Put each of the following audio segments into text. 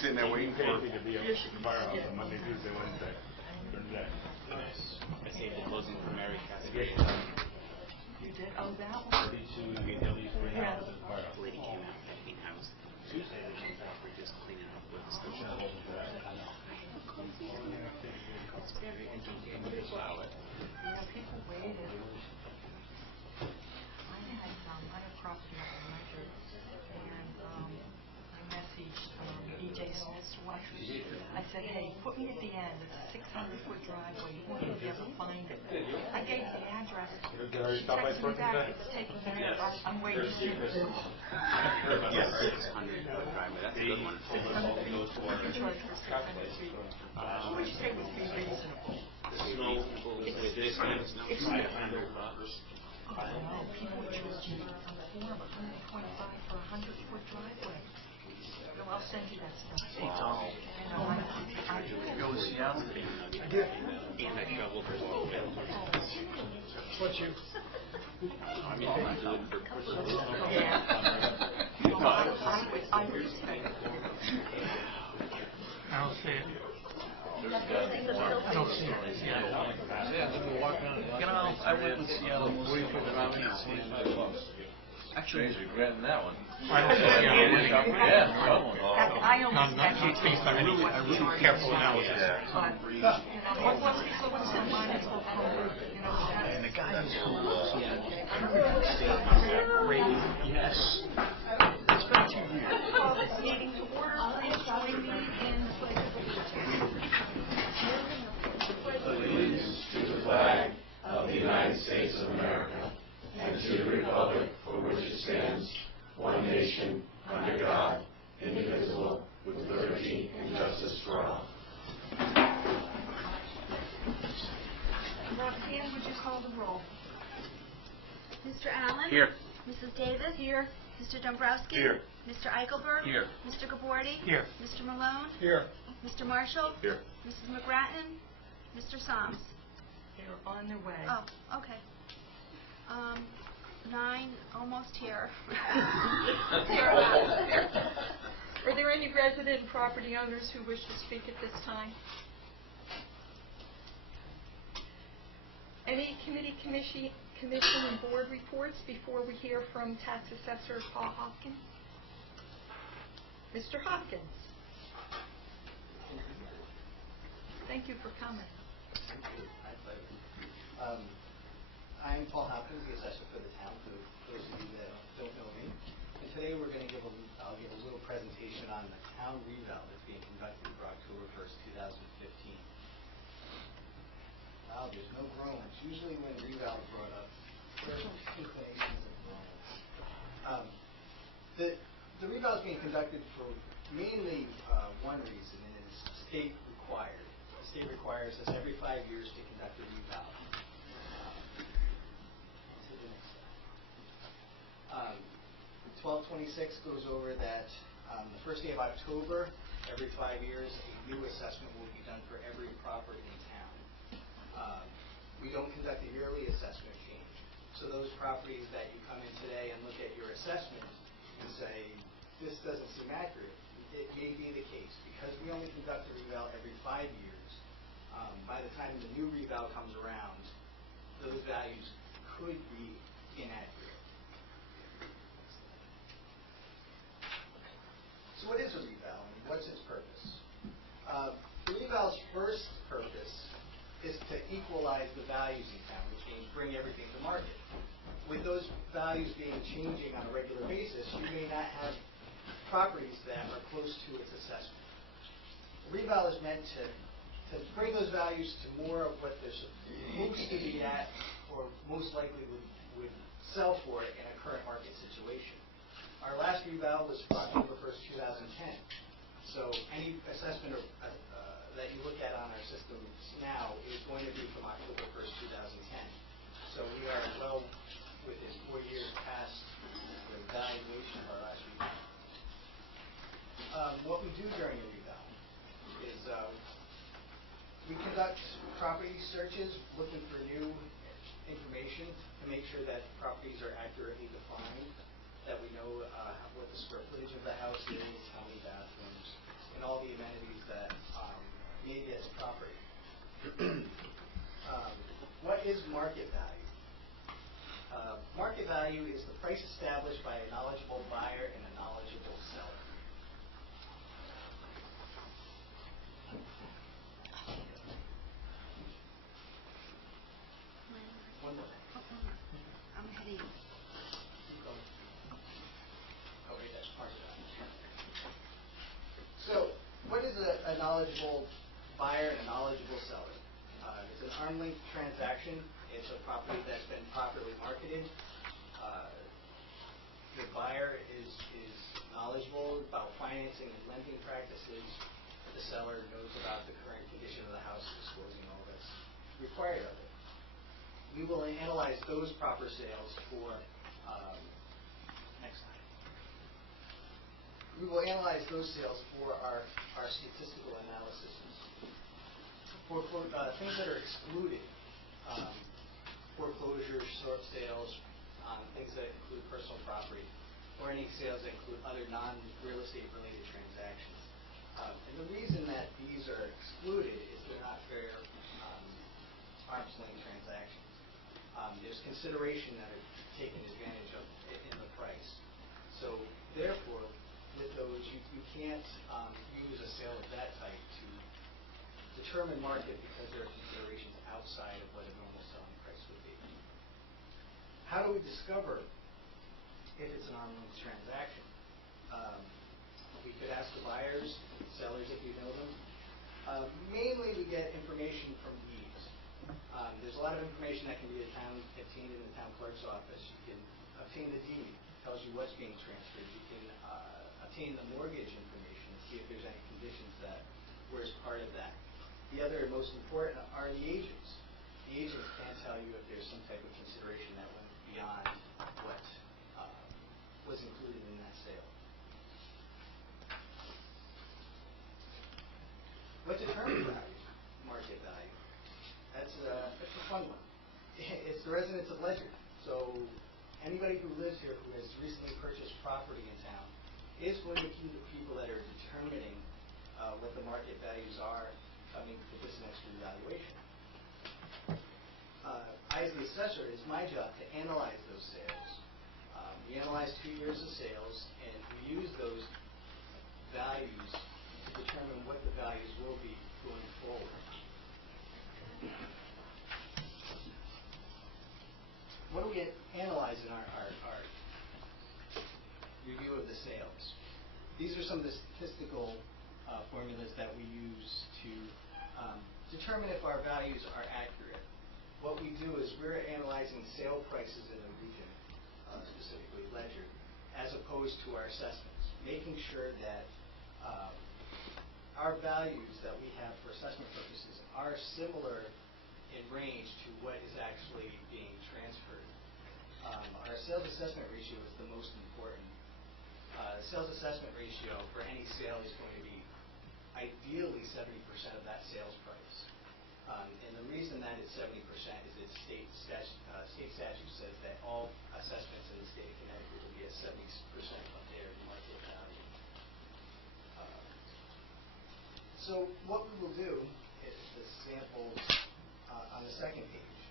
sitting there waiting for to be able to fire out on Monday, Tuesday, Wednesday. During the day. I saved the closing for Mary Cassie. You did? Oh, that one? 32, get at least 3 hours at the fire. The lady came out and cleaned house. Tuesday, we're just cleaning up with the stuff. It's very interesting with this wallet. Yeah, people waited. I had property up in Ledyard, and I messaged E.J. Smith's wife. I said, hey, put me at the end. It's a 600-foot driveway. You won't be able to find it. I gave the address. She texted me back. It's taken care of. I'm waiting. Yes. 600-foot driveway. That's a good one. 600 feet. You can charge for 600 feet. What would you say would be reasonable? It's $500. I don't know. People are charging $125 for a 100-foot driveway. No, I'll send you that stuff. Wow. I go to Seattle. I did. And I shoveled for all the What's you? I mean, I do it for personal. Yeah. I would say. I don't see it. I don't see it in Seattle. You know, I went to Seattle. Actually, you're grabbing that one. I don't see Seattle. Yeah, that one. I only Not these things. I'm really careful now with that. Once people look at mine, it's so cool. You know, And the guy who yes. It's been 2 years. call this meeting to order. Please join me in the pledge of allegiance to the flag of the United States of America and to the republic for which it stands, one nation, under God, indivisible, with liberty and justice for all. Roxanne, would you call the roll? Mr. Allen? Here. Mrs. Davis? Here. Mr. Dombrowski? Here. Mr. Eichelberg? Here. Mr. Gabordi? Here. Mr. Malone? Here. Mr. Marshall? Here. Mrs. McGrattan? Mr. Soms? They're on their way. Oh, okay. 9, almost here. Are there any resident property owners who wish to speak at this time? Any committee, commission, and board reports before we hear from Tax Assessor Paul Hopkins? Mr. Hopkins. Thank you for coming. Thank you. My pleasure. I'm Paul Hopkins, the assessor for the town, for those of you that don't know me. And today I'll give a little presentation on the town reval that's being conducted for October 1st, 2015. Wow, there's no groans. Usually when reval is brought up, there's inclinations of groans. The reval is being conducted for mainly one reason, and it's state required. The state requires us every 5 years to conduct a reval. 1226 goes over that the first day of October, every 5 years, a new assessment will be done for every property in town. We don't conduct a yearly assessment change. So those properties that you come in today and look at your assessment and say, this doesn't seem accurate, it may be the case. Because we only conduct a reval every 5 years, by the time the new reval comes around, those values could be inaccurate. So what is a reval and what's its purpose? The reval's first purpose is to equalize the values in town, which means bring everything to market. With those values changing on a regular basis, you may not have properties that are close to its assessment. The reval is meant to bring those values to more of what they're supposed to be at, or most likely would sell for in a current market situation. Our last reval was October 1st, 2010. So any assessment that you look at on our system now is going to be from October 1st, 2010. So we are well within 4 years past the valuation of our last reval. What we do during the reval is we conduct property searches looking for new information to make sure that properties are accurately defined, that we know what the square footage of the house is, how many bathrooms, and all value is the price established by a knowledgeable buyer and a knowledgeable seller. One more. I'm ahead of you. Keep going. Oh, wait, that's part of that. So, what is a knowledgeable buyer and a knowledgeable seller? It's an arm-length transaction. It's a property that's been properly marketed. The buyer is knowledgeable about financing and lending practices. The seller knows about the current condition of the house, disclosing all that's required of it. We will analyze those proper sales for, next slide. We will analyze those sales for our statistical analysis. For things that are excluded, foreclosures, short sales, things that include personal property, or any sales that include other non-real estate related transactions. And the reason that these are excluded is they're not fair arm's length transactions. There's consideration that are taken advantage of in the price. So therefore, with those, you can't use a sale of that type to determine market because there are considerations outside of what a normal selling price would be. How do we discover if it's an arm's length transaction? We could ask the buyers, sellers if we know them. Mainly we get information from deeds. There's a lot of information that can be obtained in the town clerk's office. You can obtain the deed, tells you what's being transferred. You can obtain the mortgage information and see if there's any conditions that were as part of that. The other most important are the agents. The agents can tell you if there's some type of consideration that went beyond what was included in that sale. What determines value? Market value. That's a fun one. It's the residents of Ledyard. So anybody who lives here who has recently purchased property in town is going to be the people that are determining what the market values are coming to this next revaluation. I, as the assessor, it's my job to analyze those sales. We analyze 2 years of sales, and we use those values to determine what the values will be going forward. What do we analyze in our review of the sales? These are some of the statistical formulas that we use to determine if our values are accurate. What we do is we're analyzing sale prices in the region, specifically Ledyard, as opposed to our assessments, making sure that our values that we have for assessment purposes are similar in range to what is actually being transferred. Our sales assessment ratio is the most important. Sales assessment ratio for any sale is going to be ideally 70% of that sales price. And the reason that it's 70% is that state statute says that all assessments in the state of Connecticut will be at 70% of their market value. So what we will do is the samples on the second page.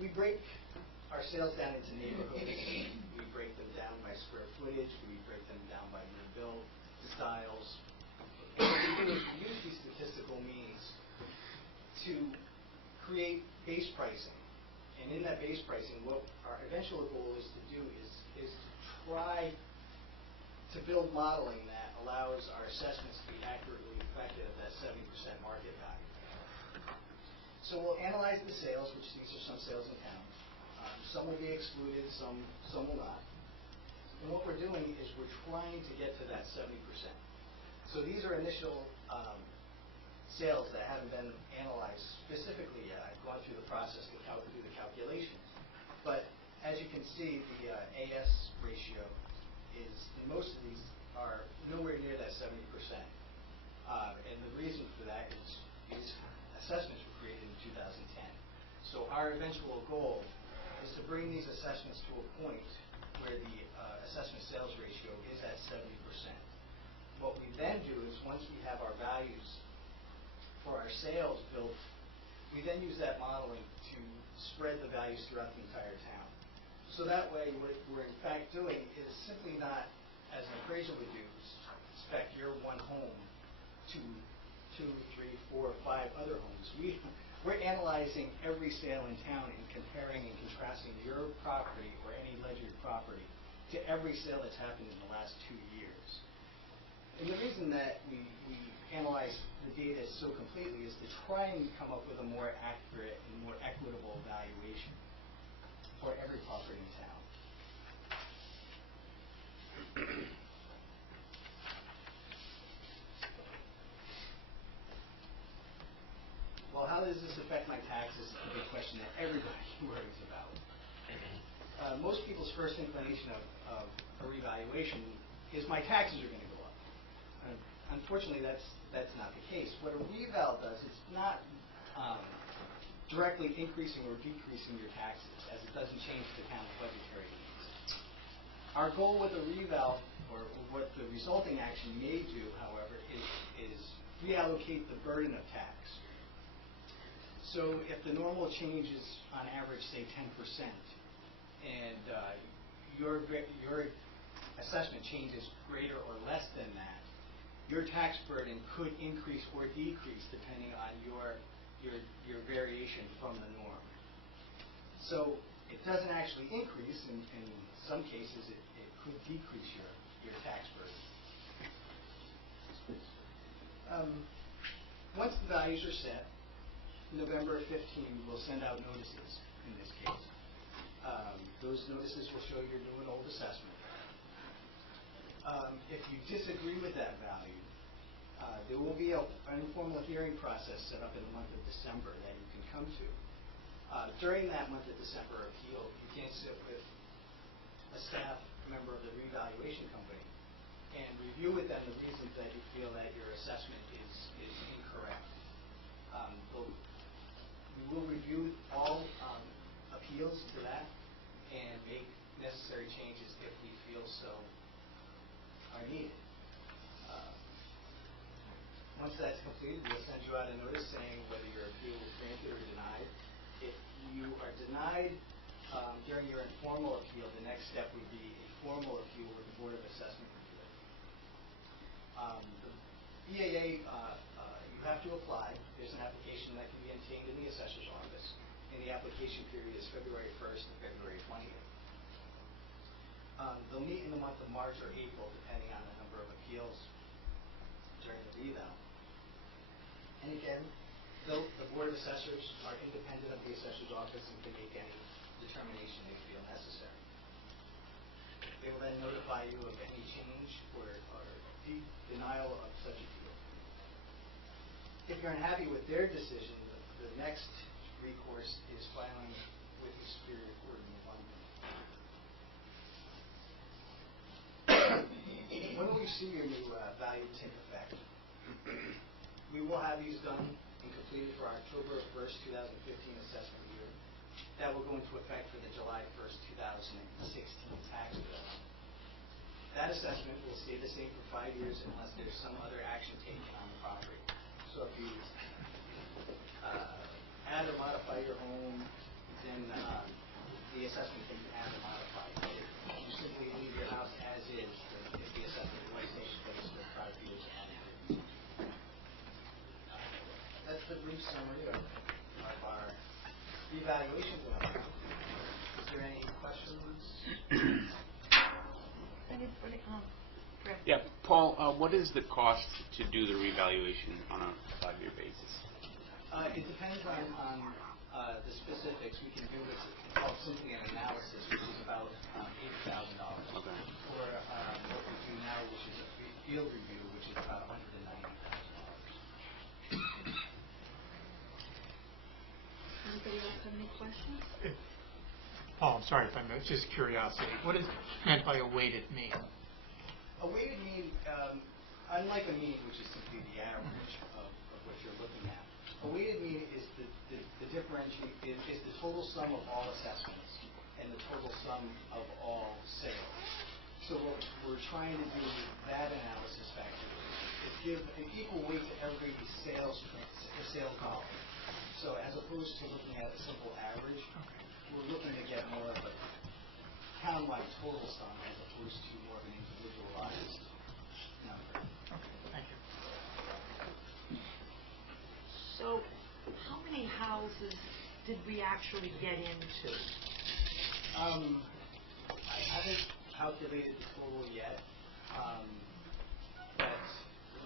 We break our sales down into neighborhoods. We break them down by square footage. We break them down by new build styles. What we do is we use these statistical means to create base pricing. And in that base pricing, what our eventual goal is to do is to try to build modeling that allows our assessments to be accurately reflected at that 70% market value. So we'll analyze the sales, which these are some sales in town. Some will be excluded, some will not. And what we're doing is we're trying to get to that 70%. So these are initial sales that haven't been analyzed specifically yet. I've gone through the process to do the calculations. But as you can see, the AS ratio is, in most of these, are nowhere near that 70%. And the reason for that is these assessments were created in 2010. So our eventual goal is to bring these assessments to a point where the assessment sales ratio is at 70%. What we then do is once we have our values for our sales built We then use that modeling to spread the values throughout the entire town. So that way, what we're in fact doing is simply not, as an appraisal would do, spec your one home to 2, 3, 4, 5 other homes. We're analyzing every sale in town and comparing and contrasting your property or any Ledyard property to every sale that's happened in the last 2 years. And the reason that we analyze the data so completely is to try and come up with a more accurate and more equitable valuation for every property in town. Well, how does this affect my taxes is the big question that everybody worries about. Most people's first inclination of a revaluation is my taxes are going to go up. Unfortunately, that's not the case. What a reval does, it's not directly increasing or decreasing your taxes, as it doesn't change the town's budgetary needs. Our goal with a reval, or what the resulting action may do, however, is reallocate the burden of tax. So if the normal change is on average, say 10%, and your assessment changes greater or less than that, your tax burden could increase or decrease depending on your variation from the norm. So it doesn't actually increase. In some cases, it could decrease your tax burden. Once the values are set, November 15, we'll send out notices in this case. Those notices will show your new and old assessment. If you disagree with that value, there will be an informal hearing process set up in the month of December that you can come to. During that month of December appeal, you can sit with a staff member of the revaluation company and review with them the reasons that you feel that your assessment is incorrect. We will review all appeals to that and make necessary changes if we feel so are needed. Once that's completed, we'll send you out a notice saying whether your appeal was granted or denied. If you are denied during your informal appeal, the next step would be a formal appeal with the Board of Assessment Review. The BAA, you have to apply. There's an application that can be obtained in the assessor's office, and the application period is February 1st to February 20th. They'll meet in the month of March or April, depending on the number of appeals during the reval. And again, the Board of Assessors are independent of the assessor's office and can make any determination they feel necessary. They will then notify you of any change or denial of such appeal. If you're unhappy with their decision, the next recourse is filing with the Superior Court in London. When will you see your new value take effect? We will have these done and completed for October 1st, 2015 assessment year. That will go into effect for the July 1st, 2016 tax bill. That assessment will stay the same for 5 years unless there's some other action taken on the property. So if you add or modify your home, then the assessment can be added or modified. If you simply leave your house as is, if the assessment was taken place for 5 years and added. That's the brief summary of our evaluation plan. Is there any questions? Yeah, Paul, what is the cost to do the revaluation on a 5-year basis? It depends on the specifics. We can do what's called simply an analysis, which is about $8,000. Okay. Or what we do now, which is a field review, which is about $190,000. Anybody else have any questions? Paul, I'm sorry if I missed, just curiosity. What is meant by a weighted mean? A weighted mean, unlike a mean, which is simply the average of what you're looking at, a weighted mean is the differentiate is the total sum of all assessments and the total sum of all sales. So what we're trying to do with that analysis factor is give an equal weight to every sales column. So as opposed to looking at a simple average, we're looking to get more of a townwide total sum as opposed to more of an individualized number. Okay, thank you. So, how many houses did we actually get into? I haven't calculated the total yet, but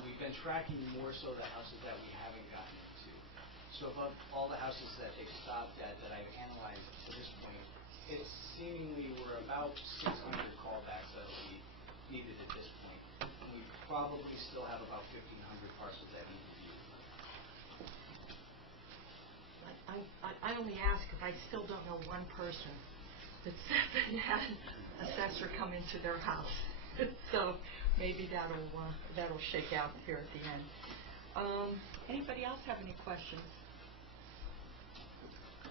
we've been tracking more so the houses that we haven't gotten into. So of all the houses that they've stopped at that I've analyzed to this point, it's seemingly we're about 600 callbacks that we needed at this point. And we probably still have about 1,500 parcels that need review. I only ask if I still don't know one person that said they had an assessor come into their house. So maybe that'll shake out here at the end. Anybody else have any questions?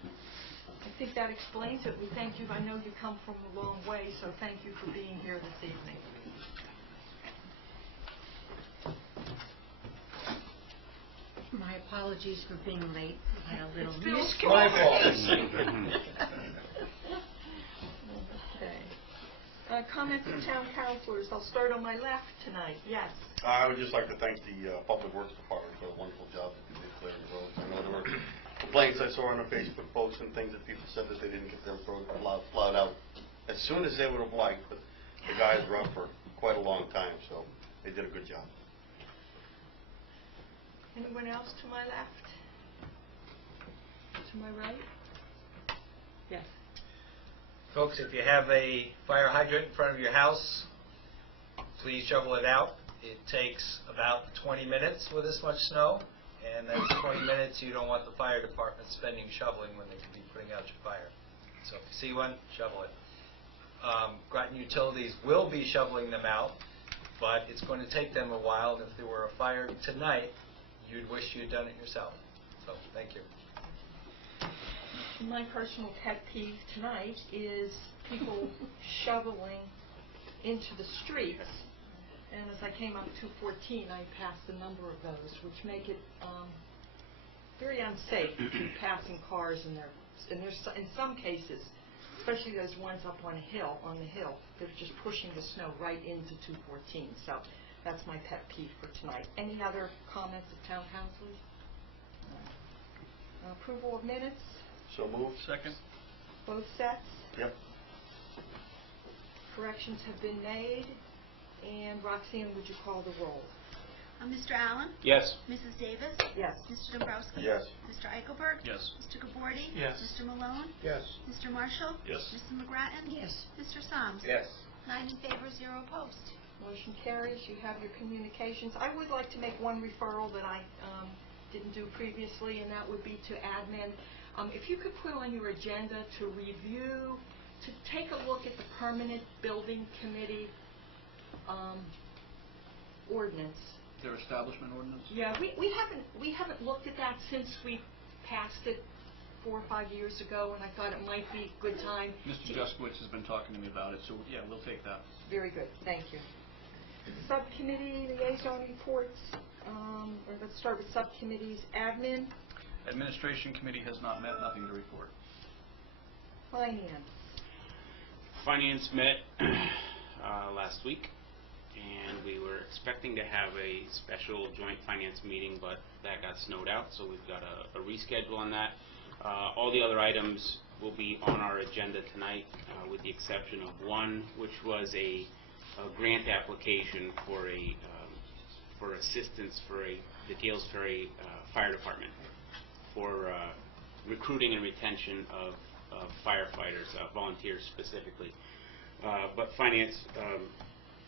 I think that explains it. We thank you. I know you come from a long way, so thank you for being here this evening. My apologies for being late. I had a little It's news. My fault. Okay. Comments of town councilors. I'll start on my left tonight. Yes. I would just like to thank the Public Works Department for the wonderful job that they did clearing the roads. I know there were complaints I saw on the Facebook posts and things that people said that they didn't get their roads plowed out as soon as they would have liked, but the guys were up for quite a long time, so they did a good job. Anyone else to my left? To my right? Yes. Folks, if you have a fire hydrant in front of your house, please shovel it out. It takes about 20 minutes with this much snow, and that's 20 minutes you don't want the fire department spending shoveling when they could be putting out your fire. So if you see one, shovel it. Groton Utilities will be shoveling them out, but it's going to take them a while, and if there were a fire tonight, you'd wish you'd done it yourself. So, thank you. My personal pet peeve tonight is people shoveling into the streets. And as I came up 214, I passed a number of those, which make it very unsafe to keep passing cars in there. And there's in some cases, especially those ones up on the hill, they're just pushing the snow right into 214. So that's my pet peeve for tonight. Any other comments of town councilors? Approval of minutes? So moved. Second. Both sets? Yep. Corrections have been made. And Roxanne, would you call the roll? Mr. Allen? Yes. Mrs. Davis? Yes. Mr. Dombrowski? Yes. Mr. Eichelberg? Yes. Mr. Gabordi? Yes. Mr. Malone? Yes. Mr. Marshall? Yes. Mr. McGrattan? Yes. Mr. Soms? Yes. 9 in favor, 0 opposed. Motion carries. You have your communications. I would like to make one referral that I didn't do previously, and that would be to admin. If you could put on your agenda to review, to take a look at the permanent building committee ordinance. Their establishment ordinance? Yeah, we haven't looked at that since we passed it 4 or 5 years ago, and I thought it might be a good time. Mr. Juskowitz has been talking to me about it, so yeah, we'll take that. Very good, thank you. Subcommittee liaison reports. Let's start with subcommittees. Admin. Administration committee has not met, nothing to report. Finance. Finance met last week, and we were expecting to have a special joint finance meeting, but that got snowed out, so we've got a reschedule on that. All the other items will be on our agenda tonight, with the exception of one, which was a grant application for assistance for the Gales Ferry Fire Department for recruiting and retention of firefighters, volunteers specifically. But finance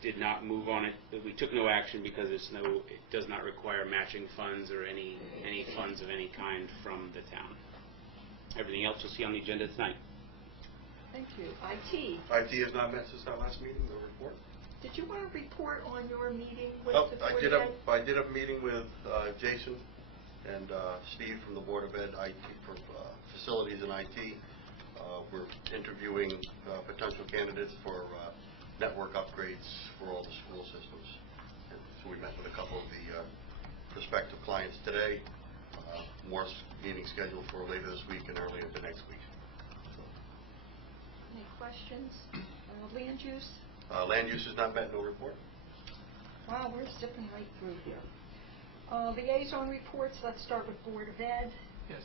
did not move on it. We took no action because it does not require matching funds or any funds of any kind from the town. Everything else you'll see on the agenda tonight. Thank you. IT. IT has not met since our last meeting, no report. Did you want to report on your meeting with Oh, the I Board did of Ed? I did a meeting with Jason and Steve from the Board of Ed IT for facilities and IT. We're interviewing potential candidates for network upgrades for all the school systems. And so we met with a couple of the prospective clients today. more meetings scheduled for later this week and early into next week. Any questions? Land use? Land use is not met, no report. Wow, we're zipping right through here. Liaison reports, let's start with Board of Ed. Yes.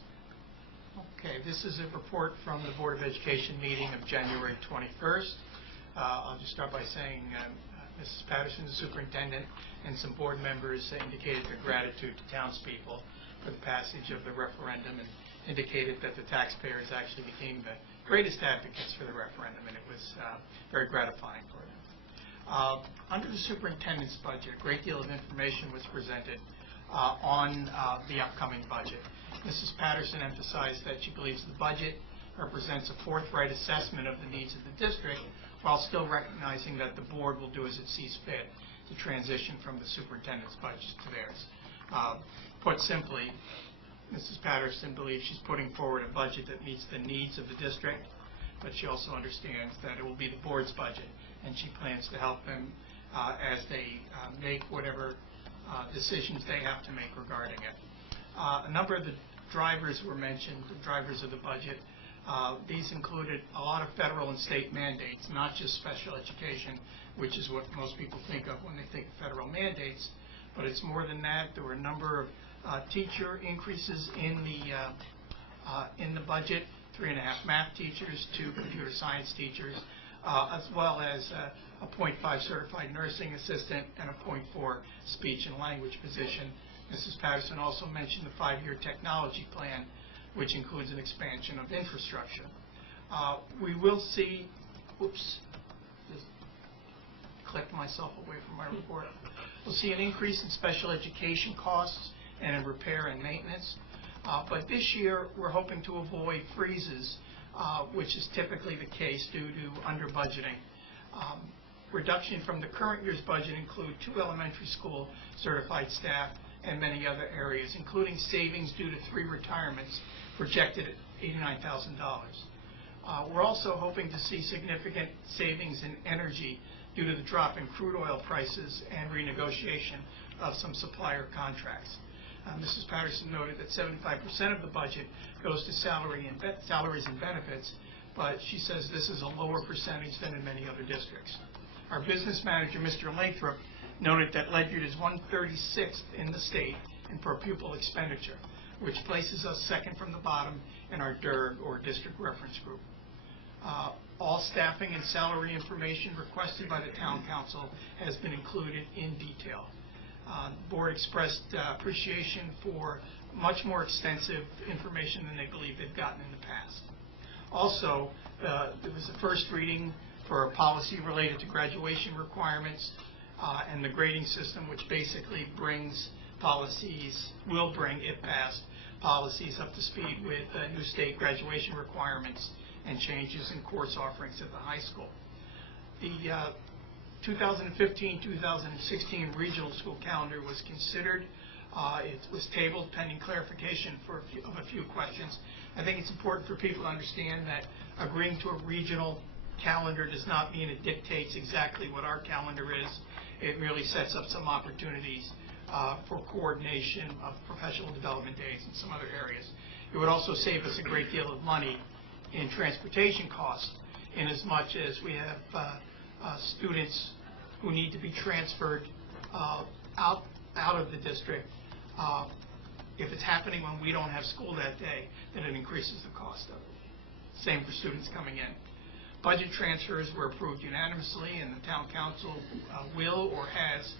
Okay, this is a report from the Board of Education meeting of January 21st. I'll just start by saying Mrs. Patterson, the superintendent, and some board members indicated their gratitude to townspeople for the passage of the referendum and indicated that the taxpayers actually became the greatest advocates for the referendum, and it was very gratifying for them. Under the superintendent's budget, a great deal of information was presented on the upcoming budget. Mrs. Patterson emphasized that she believes the budget represents a forthright assessment of the needs of the district, while still recognizing that the board will do as it sees fit to transition from the superintendent's budget to theirs. Put simply, Mrs. Patterson believes she's putting forward a budget that meets the needs of the district, but she also understands that it will be the board's budget, and she plans to help them as they make whatever decisions they have to make regarding it. A number of the drivers were mentioned, the drivers of the budget. These included a lot of federal and state mandates, not just special education, which is what most people think of when they think of federal mandates, but it's more than that. There were a number of teacher increases in the budget, 3.5 math teachers, 2 computer science teachers, as well as a .5 certified nursing assistant and a .4 speech and language position. Mrs. Patterson also mentioned the 5-year technology plan, which includes an expansion of infrastructure. We will see, just clicked myself away from my report. We'll see an increase in special education costs and in repair and maintenance. But this year, we're hoping to avoid freezes, which is typically the case due to under-budgeting. Reduction from the current year's budget include 2 elementary school certified staff and many other areas, including savings due to 3 retirements projected at $89,000. We're also hoping to see significant savings in energy due to the drop in crude oil prices and renegotiation of some supplier contracts. Mrs. Patterson noted that 75% of the budget goes to salaries and benefits, but she says this is a lower percentage than in many other districts. Our business manager, Mr. Lathrop, noted that Ledyard is 136th in the state in per pupil expenditure, which places us second from the bottom in our DIRG, or District Reference Group. All staffing and salary information requested by the Town Council has been included in detail. The board expressed appreciation for much more extensive information than they believe they've gotten in the past. Also, there was a first reading for a policy related to graduation requirements and the grading system, which basically brings policies, will bring, if passed, policies up to speed with new state graduation requirements and changes in course offerings at the high school. The 2015-2016 regional school calendar was considered. It was tabled pending clarification of a few questions. I think it's important for people to understand that agreeing to a regional calendar does not mean it dictates exactly what our calendar is. It merely sets up some opportunities for coordination of professional development days and some other areas. It would also save us a great deal of money in transportation costs, in as much as we have students who need to be transferred out of the district. If it's happening when we don't have school that day, then it increases the cost of it. Same for students coming in. Budget transfers were approved unanimously, and the Town Council will or has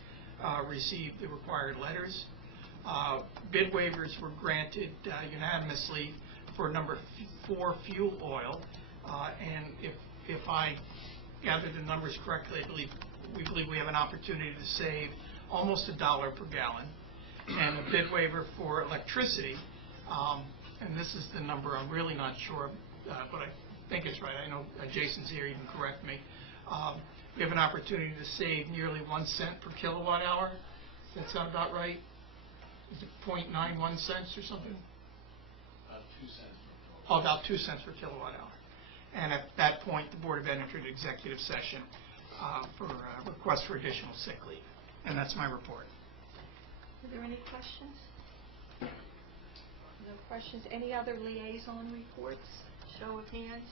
received the required letters. Bid waivers were granted unanimously for number 4 fuel oil, and if I gather the numbers correctly, we believe we have an opportunity to save almost $1 per gallon. And a bid waiver for electricity, and this is the number I'm really not sure, but I think it's right. I know Jason's here, he can correct me. We have an opportunity to save nearly 1 cent per kilowatt hour. Does that sound about right? Is it 0.91 cents or something? About 2 cents. Oh, about 2 cents per kilowatt hour. And at that point, the Board of Ed entered executive session for a request for additional sick leave. And that's my report. Are there any questions? No questions. Any other liaison reports? Show of hands.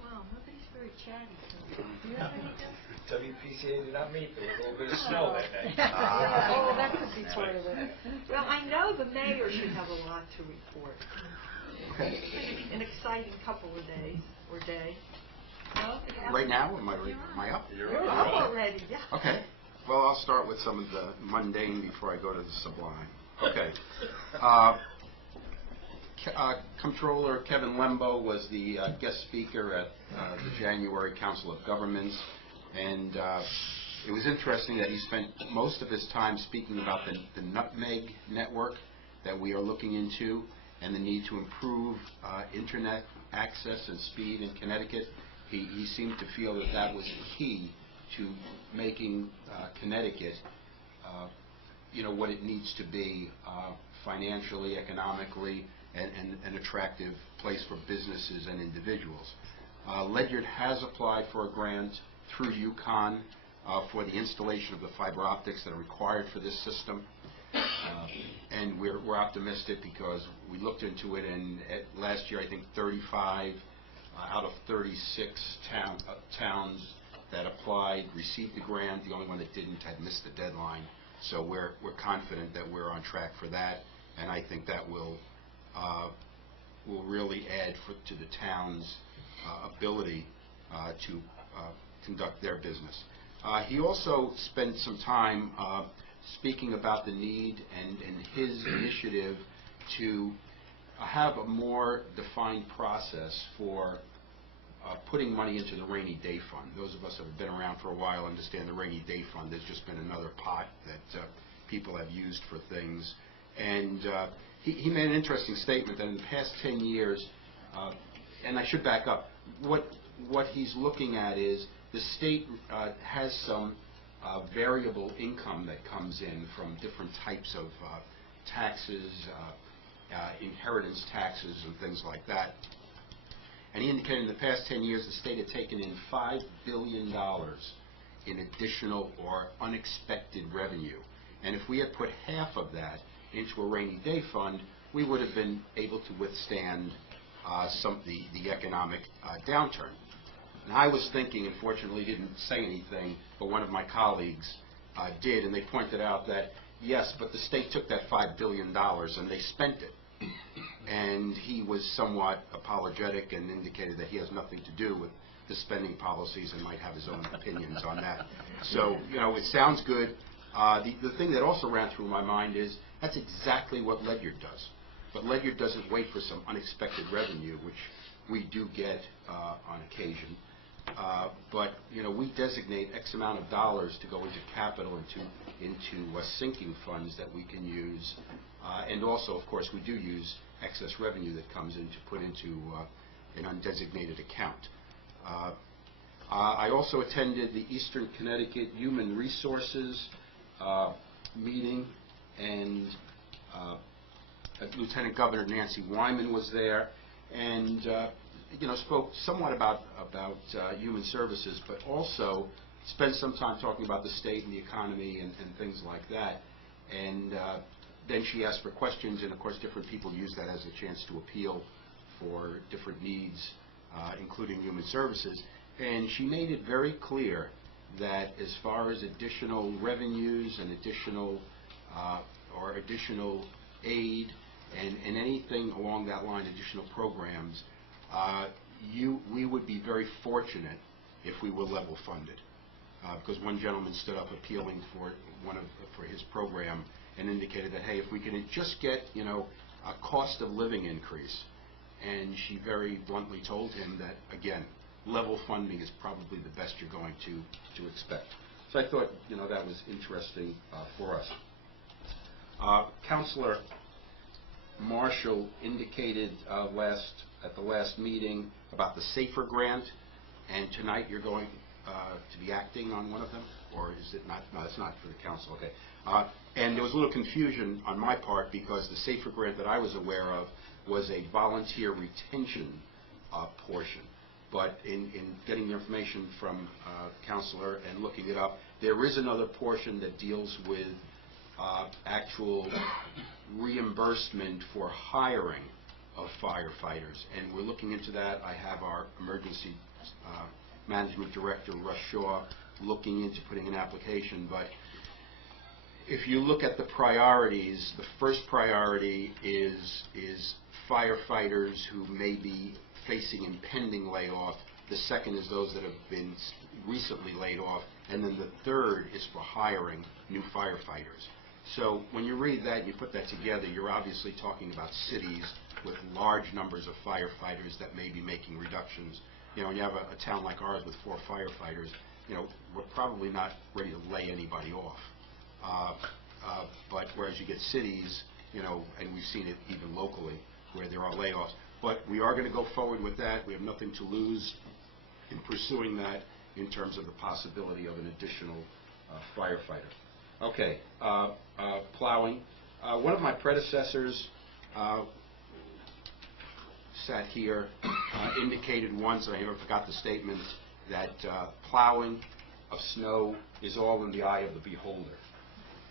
Wow, nobody's very chatty. Do you have any, Jeff? WPCA did not meet, there was a little bit of snow that day. Yeah, oh, that could be part of it. Well, I know the mayor should have a lot to report. An exciting couple of days, or day. No? Right now, am I up? You're up already, yeah. Okay. Well, I'll start with some of the mundane before I go to the sublime. Okay. Comptroller Kevin Lembo was the guest speaker at the January Council of Governments, and it was interesting that he spent most of his time speaking about the Nutmeg network that we are looking into and the need to improve internet access and speed in Connecticut. He seemed to feel that that was key to making Connecticut what it needs to be financially, economically, and an attractive place for businesses and individuals. Ledyard has applied for a grant through UConn for the installation of the fiber optics that are required for this system. And we're optimistic because we looked into it, and last year I think 35 out of 36 towns that applied received the grant. The only one that didn't had missed the deadline. So we're confident that we're on track for that, and I think that will really add to the town's ability to conduct their business. He also spent some time speaking about the need and his initiative to have a more defined process for putting money into the rainy day fund. Those of us that have been around for a while understand the rainy day fund. There's just been another pot that people have used for things. And he made an interesting statement that in the past 10 years, and I should back up, what he's looking at is the state has some variable income that comes in from different types of taxes, inheritance taxes and things like that. And he indicated in the past 10 years the state had taken in $5 billion in additional or unexpected revenue. And if we had put half of that into a rainy day fund, we would have been able to withstand the economic downturn. And I was thinking, unfortunately didn't say anything, but one of my colleagues did, and they pointed out that, yes, but the state took that $5 billion and they spent it. And he was somewhat apologetic and indicated that he has nothing to do with the spending policies and might have his own opinions on that. So, it sounds good. The thing that also ran through my mind is that's exactly what Ledyard does. But Ledyard doesn't wait for some unexpected revenue, which we do get on occasion. But we designate X amount of dollars to go into capital, into sinking funds that we can use. And also, of course, we do use excess revenue that comes in to put into an undesignated account. I also attended the Eastern Connecticut Human Resources meeting, and Lieutenant Governor Nancy Wyman was there, and spoke somewhat about human services, but also spent some time talking about the state and the economy and things like that. And then she asked for questions, and of course different people use that as a chance to appeal for different needs, including human services. And she made it very clear that as far as additional revenues and additional aid and anything along that line, additional programs, we would be very fortunate if we were level funded. Because one gentleman stood up appealing for his program and indicated that, hey, if we can just get a cost of living increase, and she very bluntly told him that, again, level funding is probably the best you're going to expect. So I thought that was interesting for us. Councilor Marshall indicated at the last meeting about the SAFER grant, and tonight you're going to be acting on one of them, or is it not? No, that's not for the council. Okay. And there was a little confusion on my part because the SAFER grant that I was aware of was a volunteer retention portion. But in getting the information from Councilor and looking it up, there is another portion that deals with actual reimbursement for hiring of firefighters, and we're looking into that. I have our emergency management director, Russ Shaw, looking into putting an application. But if you look at the priorities, the first priority is firefighters who may be facing impending layoff. The second is those that have been recently laid off, and then the third is for hiring new firefighters. So when you read that and you put that together, you're obviously talking about cities with large numbers of firefighters that may be making reductions. You know, when you have a town like ours with 4 firefighters, you know, we're probably not ready to lay anybody off. But whereas you get cities, you know, and we've seen it even locally, where there are layoffs. But we are going to go forward with that. We have nothing to lose in pursuing that in terms of the possibility of an additional firefighter. Okay, plowing. One of my predecessors sat here, indicated once, and I never forgot the statement, that plowing of snow is all in the eye of the beholder.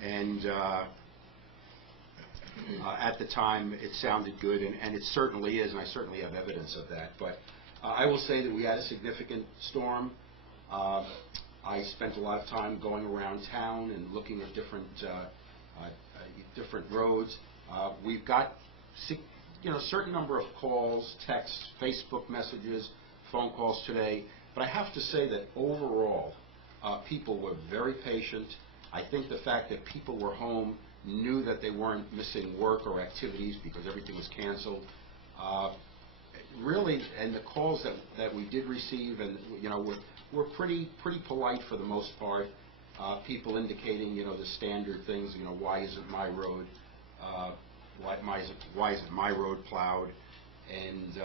And at the time, it sounded good, and it certainly is, and I certainly have evidence of that. But I will say that we had a significant storm. I spent a lot of time going around town and looking at different roads. We've got a certain number of calls, texts, Facebook messages, phone calls today. But I have to say that overall, people were very patient. I think the fact that people were home, knew that they weren't missing work or activities because everything was canceled. Really, and the calls that we did receive, and were pretty polite for the most part. People indicating, the standard things, why isn't my road, why isn't my road plowed, and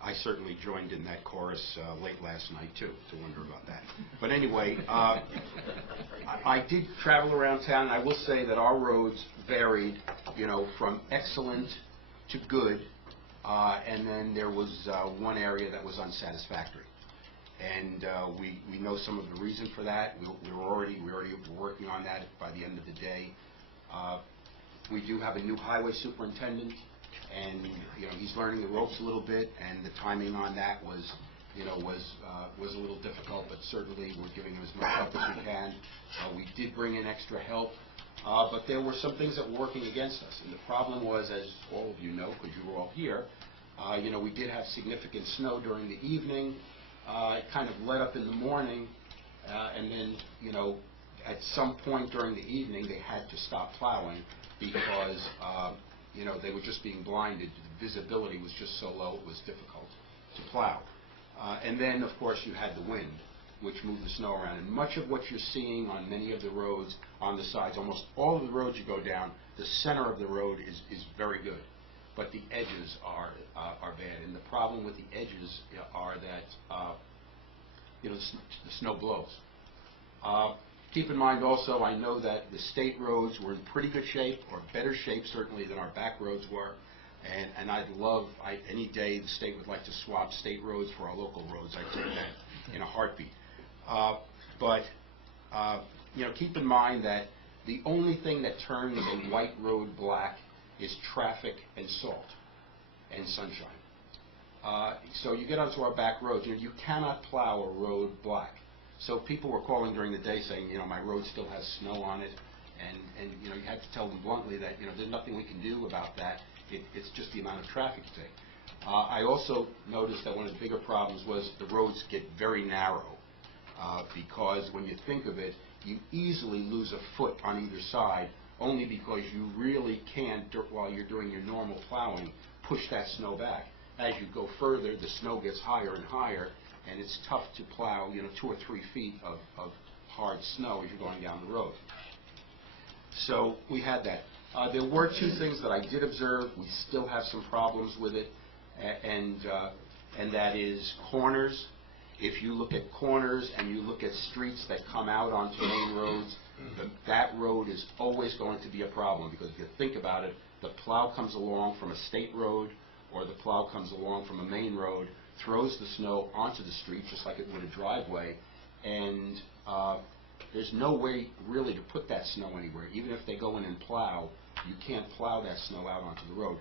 I certainly joined in that chorus late last night too, to wonder about that. But anyway, I did travel around town, and I will say that our roads varied, from excellent to good, and then there was one area that was unsatisfactory. And we know some of the reason for that. We were already working on that by the end of the day. We do have a new highway superintendent, and he's learning the ropes a little bit, and the timing on that was a little difficult, but certainly we're giving him as much help as we can. We did bring in extra help, but there were some things that were working against us, and the problem was, as all of you know, because you were all here, we did have significant snow during the evening. It kind of let up in the morning, and then, at some point during the evening, they had to stop plowing because, they were just being blinded. The visibility was just so low, it was difficult to plow. And then, of course, you had the wind, which moved the snow around. And much of what you're seeing on many of the roads on the sides, almost all of the roads you go down, the center of the road is very good. But the edges are bad. And the problem with the edges are that, the snow blows. Keep in mind also, I know that the state roads were in pretty good shape, or better shape certainly than our back roads were. And I'd love, any day the state would like to swap state roads for our local roads, I'd take that in a heartbeat. But keep in mind that the only thing that turns a white road black is traffic and salt and sunshine. So you get onto our back roads, you cannot plow a road black. So people were calling during the day saying, my road still has snow on it, and you had to tell them bluntly that, there's nothing we can do about that. It's just the amount of traffic you take. I also noticed that one of the bigger problems was the roads get very narrow, because when you think of it, you easily lose a foot on either side, only because you really can't, while you're doing your normal plowing, push that snow back. As you go further, the snow gets higher and higher, and it's tough to plow, 2 or 3 feet of hard snow as you're going down the road. So we had that. There were 2 things that I did observe. We still have some problems with it, and that is corners. If you look at corners and you look at streets that come out onto main roads, that road is always going to be a problem, because if you think about it, the plow comes along from a state road, or the plow comes along from a main road, throws the snow onto the street just like it would a driveway, and there's no way really to put that snow anywhere. Even if they go in and plow, you can't plow that snow out onto the road.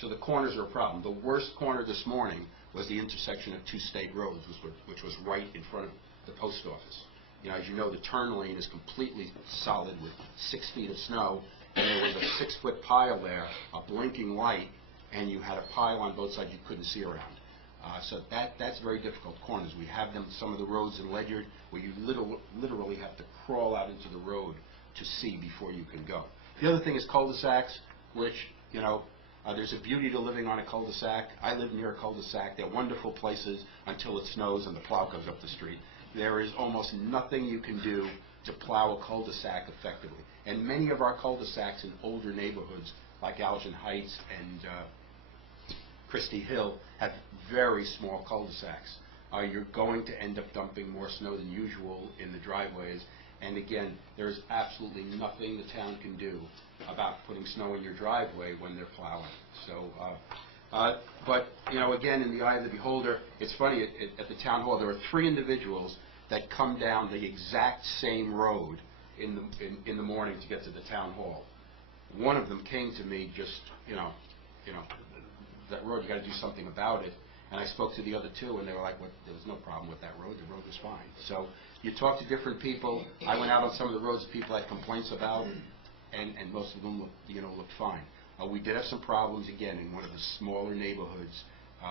So the corners are a problem. The worst corner this morning was the intersection of two state roads, which was right in front of the post office. You know, as you know, the turn lane is completely solid with 6 feet of snow, and there was a 6-foot pile there, a blinking light, and you had a pile on both sides you couldn't see around. So that's very difficult corners. We have them, some of the roads in Ledyard, where you literally have to crawl out into the road to see before you can go. The other thing is cul-de-sacs, which, you know, there's a beauty to living on a cul-de-sac. I live near a cul-de-sac. They're wonderful places until it snows and the plow goes up the street. There is almost nothing you can do to plow a cul-de-sac effectively. And many of our cul-de-sacs in older neighborhoods, like Algin Heights and Christie Hill, have very small cul-de-sacs. You're going to end up dumping more snow than usual in the driveways. And again, there's absolutely nothing the town can do about putting snow in your driveway when they're plowing. So, but, you know, again, in the eye of the beholder, it's funny, at the town hall, there are 3 individuals that come down the exact same road in the morning to get to the town hall. One of them came to me just, you know, that road, you got to do something about it. And I spoke to the other 2, and they were like, well, there was no problem with that road. The road was fine. So you talk to different people. I went out on some of the roads that people had complaints about, and most of them looked fine. We did have some problems, again, in one of the smaller neighborhoods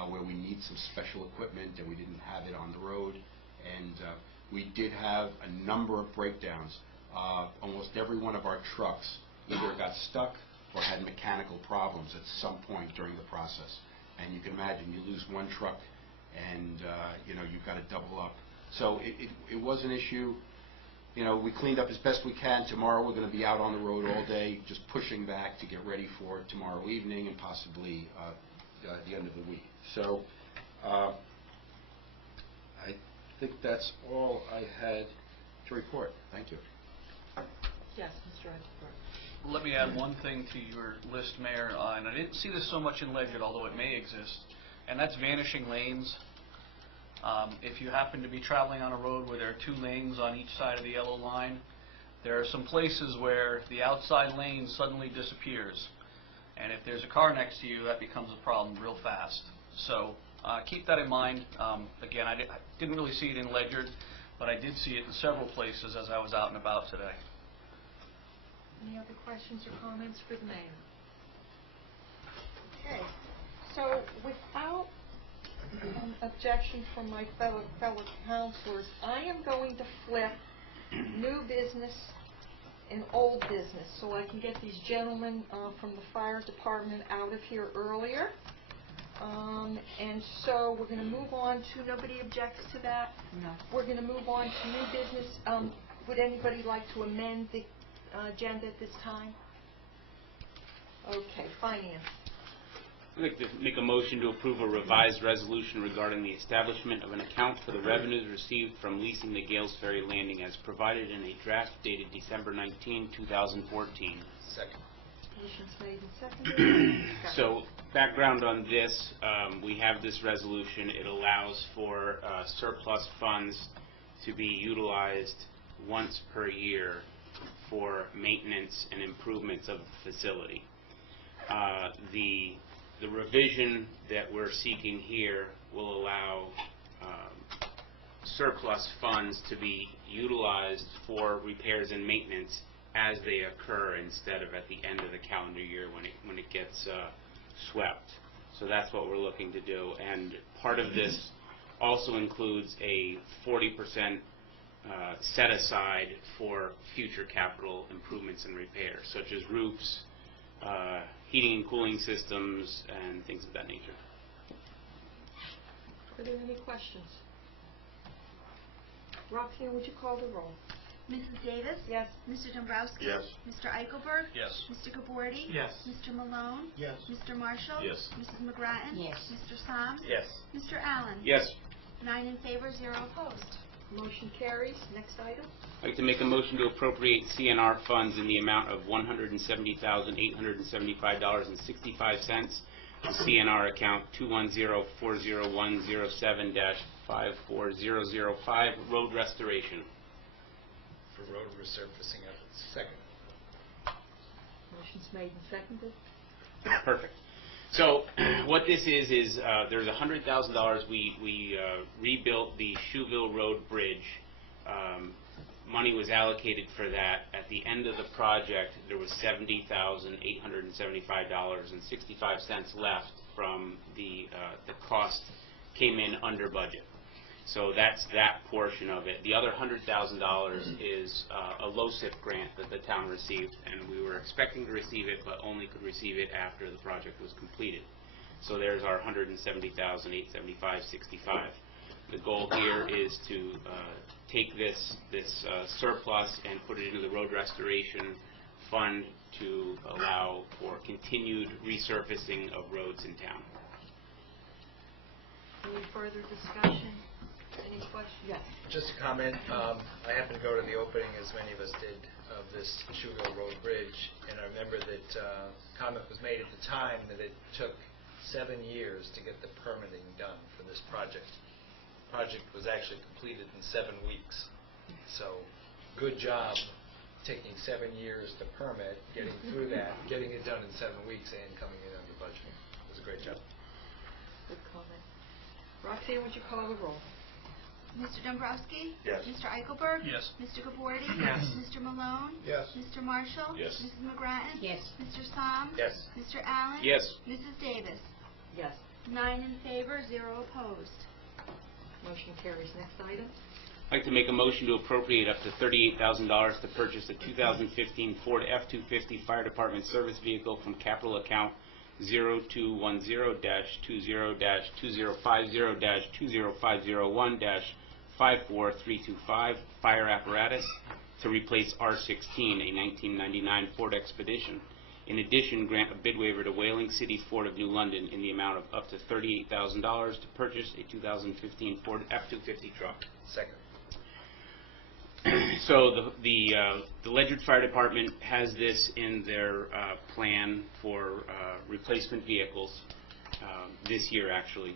where we need some special equipment, and we didn't have it on the road. And we did have a number of breakdowns. Almost every one of our trucks either got stuck or had mechanical problems at some point during the process. And you can imagine, you lose one truck and you've got to double up. So it was an issue. You know, we cleaned up as best we can. Tomorrow we're going to be out on the road all day, just pushing back to get ready for tomorrow evening and possibly the end of the week. So I think that's all I had to report. Thank you. Yes, Mr. Eichelberg. Let me add one thing to your list, Mayor, and I didn't see this so much in Ledyard, although it may exist, and that's vanishing lanes. If you happen to be traveling on a road where there are 2 lanes on each side of the yellow line, there are some places where the outside lane suddenly disappears. And if there's a car next to you, that becomes a problem real fast. So keep that in mind. Again, I didn't really see it in Ledyard, but I did see it in several places as I was out and about today. Any other questions or comments for the mayor? Okay, so without an objection from my fellow councilors, I am going to flip new business and old business so I can get these gentlemen from the fire department out of here earlier. And so we're going to move on to, nobody objects to that? No. We're going to move on to new business. Would anybody like to amend the agenda at this time? Okay, finance. I'd like to make a motion to approve a revised resolution regarding the establishment of an account for the revenues received from leasing the Gales Ferry Landing as provided in a draft dated December 19, 2014. Second. Motion's made and seconded. So, background on this, we have this resolution. It allows for surplus funds to be utilized once per year for maintenance and improvements of the facility. The revision that we're seeking here will allow surplus funds to be utilized for repairs and maintenance as they occur instead of at the end of the calendar year when it gets swept. So that's what we're looking to do. And part of this also includes a 40% set aside for future capital improvements and repairs, such as roofs, heating and cooling systems, and things of that nature. Are there any questions? Roxanne, would you call the roll? Mrs. Davis? Yes. Mr. Dombrowski? Yes. Mr. Eichelberg? Yes. Mr. Gabordi? Yes. Mr. Malone? Yes. Mr. Marshall? Yes. Mrs. McGrattan? Yes. Mr. Soms? Yes. Mr. Allen? Yes. 9 in favor, 0 opposed. Motion carries. Next item. I'd like to make a motion to appropriate CNR funds in the amount of $170,875.65 to CNR account 210-40107-54005 road restoration. for road resurfacing efforts. Second. Motion's made and seconded. Perfect. So what this is there's $100,000. We rebuilt the Shoeville Road Bridge. Money was allocated for that. At the end of the project, there was $70,875.65 left from the cost came in under budget. So that's that portion of it. The other $100,000 is a LoSIP grant that the town received, and we were expecting to receive it, but only could receive it after the project was completed. So there's our $170,875.65. The goal here is to take this surplus and put it into the road restoration fund to allow for continued resurfacing of roads in town. Any further discussion? Any questions? Yes. Just a comment, I happened to go to the opening, as many of us did, of this Shoeville Road Bridge, and I remember that comment was made at the time that it took 7 years to get the permitting done for this project. The project was actually completed in 7 weeks. So, good job taking 7 years to permit, getting through that, getting it done in 7 weeks, and coming in under budget. It was a great job. Good comment. Roxanne, would you call the roll? Mr. Dombrowski? Yes. Mr. Eichelberg? Yes. Mr. Gabordi? Yes. Mr. Malone? Yes. Mr. Marshall? Yes. Mrs. McGrattan? Yes. Mr. Soms? Yes. Mr. Allen? Yes. Mrs. Davis? Yes. 9 in favor, 0 opposed. Motion carries. Next item. I'd like to make a motion to appropriate up to $38,000 to purchase a 2015 Ford F-250 Fire Department service vehicle from capital account 0210-2050-2050-1-54325 fire apparatus to replace R-16, a 1999 Ford Expedition. In addition, grant a bid waiver to Whaling City Ford of New London in the amount of up to $38,000 to purchase a 2015 Ford F-250 truck. Second. So the Ledyard Fire Department has this in their plan for replacement vehicles this year, actually.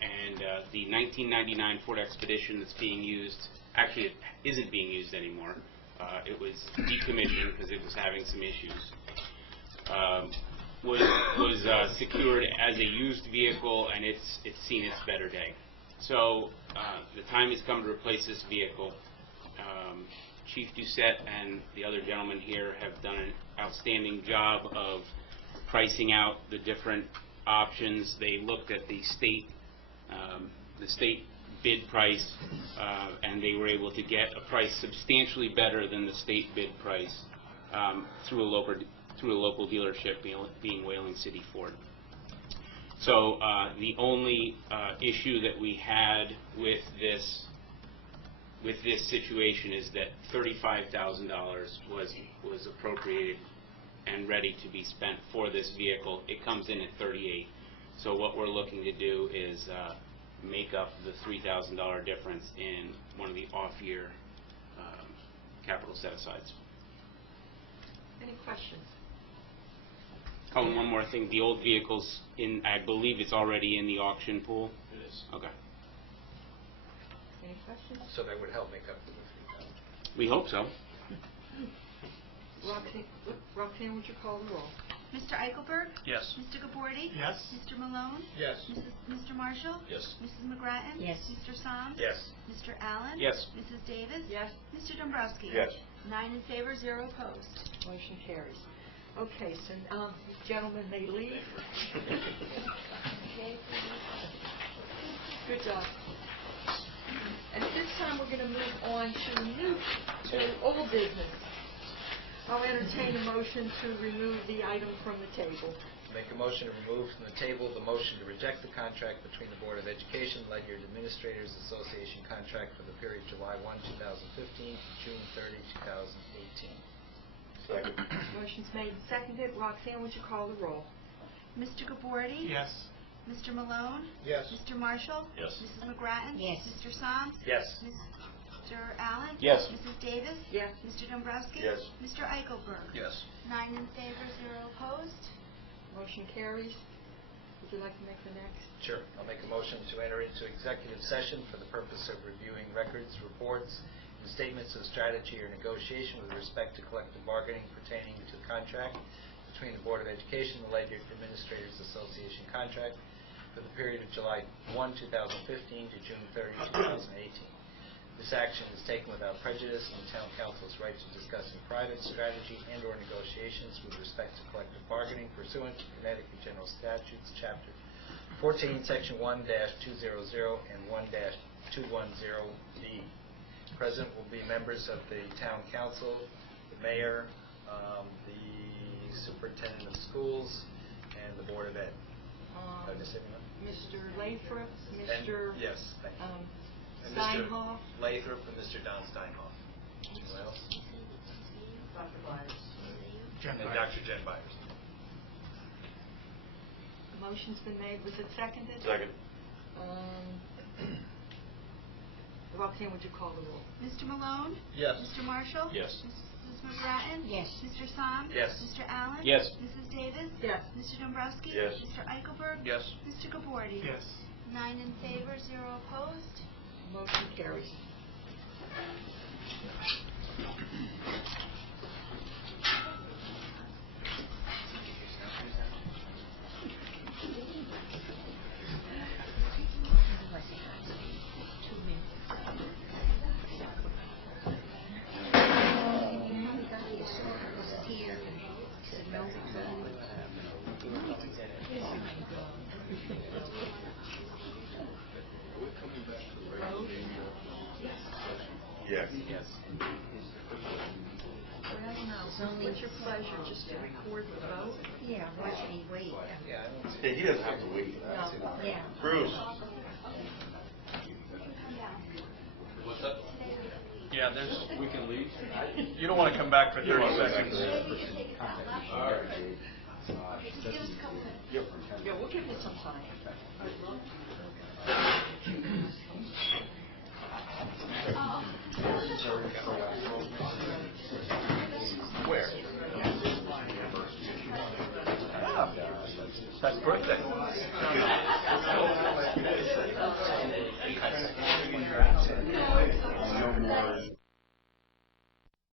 And the 1999 Ford Expedition that's being used, actually it isn't being used anymore. It was decommissioned because it was having some issues. Was secured as a used vehicle, and it's seen its better day. So the time has come to replace this vehicle. Chief Doucette and the other gentlemen here have done an outstanding job of pricing out the different options. They looked at the state bid price, and they were able to get a price substantially better than the state bid price through a local dealership, being Whaling City Ford. So the only issue that we had with this situation is that $35,000 was appropriated and ready to be spent for this vehicle. It comes in at $38,000. So what we're looking to do is make up the $3,000 difference in one of the off-year capital set-asides. Any questions? Oh, and one more thing. The old vehicle's I believe it's already in the auction pool. It is. Okay. Any questions? So that would help make up for the We hope so. Roxanne, would you call the roll? Mr. Eichelberg? Yes. Mr. Gabordi? Yes. Mr. Malone? Yes. Mr. Marshall? Yes. Mrs. McGrattan? Yes. Mr. Soms? Yes. Mr. Allen? Yes. Mrs. Davis? Yes. Mr. Dombrowski? Yes. 9 in favor, 0 opposed. Motion carries. Okay, so gentlemen may leave. Good job. And at this time, we're going to move on to old business. I'll entertain a motion to remove the item from the table. Make a motion to remove from the table the motion to reject the contract between the Board of Education, Ledyard Administrators Association contract for the period July 1, 2015 to June 30, 2018. Second. Motion's made and seconded. Roxanne, would you call the roll? Mr. Gabordi? Yes. Mr. Malone? Yes. Mr. Marshall? Yes. Mrs. McGrattan? Yes. Mr. Soms? Yes. Mr. Allen? Yes. Mrs. Davis? Yes. Mr. Dombrowski? Yes. Mr. Eichelberg? Yes. 9 in favor, 0 opposed. Motion carries. Would you like to make the next? Sure. I'll make a motion to enter into executive session for the purpose of reviewing records, reports, and statements of strategy or negotiation with respect to collective bargaining pertaining to the contract between the Board of Education and the Ledyard Administrators Association contract for the period of July 1, 2015 to June 30, 2018. This action is taken without prejudice, and the Town Council's right to discuss in private strategy and/or negotiations with respect to collective bargaining pursuant to Connecticut General Statutes, Chapter 14, Section 1-200 and 1-210B. Present will be members of the Town Council, the Mayor, the Superintendent of Schools, and the Board of Ed. Did I miss anyone? Mr. Lathrop, And- Mr. Yes, thank you. And Steinhoff. Mr. Lathrop and Mr. Don Steinhoff. Anyone else? Jen And Byers. Dr. Jen Byers. The motion's been made. Was it seconded? Second. Roxanne, would you call the roll? Mr. Malone? Yes. Mr. Marshall? Yes. Mrs. McGrattan? Yes. Mr. Soms? Yes. Mr. Allen? Yes. Mrs. Davis? Yes. Mr. Dombrowski? Yes. Mr. Eichelberg? Yes. Mr. Gabordi? Yes. 9 in favor, 0 opposed. Motion carries. Yes. What's your pleasure, just to record the vote? Yeah, why should he wait? Yeah, I don't see. Yeah, he doesn't have to wait. Yeah. Bruce? Yeah, there's, We can leave. you don't want to come back for 30 seconds. Yeah, we'll give you some time. Where? That's birthday.